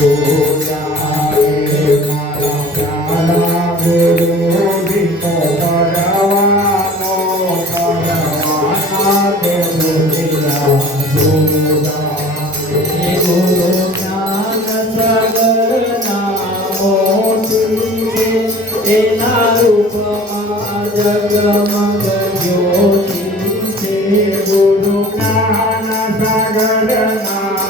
आझां अरा पुरुंदिको करदा वोटिको कर्यावा उिज्या भुदधः न्यूदीडो न्यूदीडोन नंजयना ओुरुंध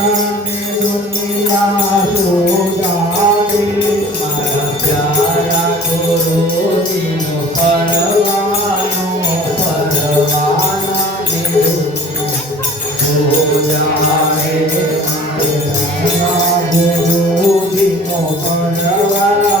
Danke, Mann.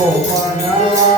acompanhar. Oh, oh, oh, oh.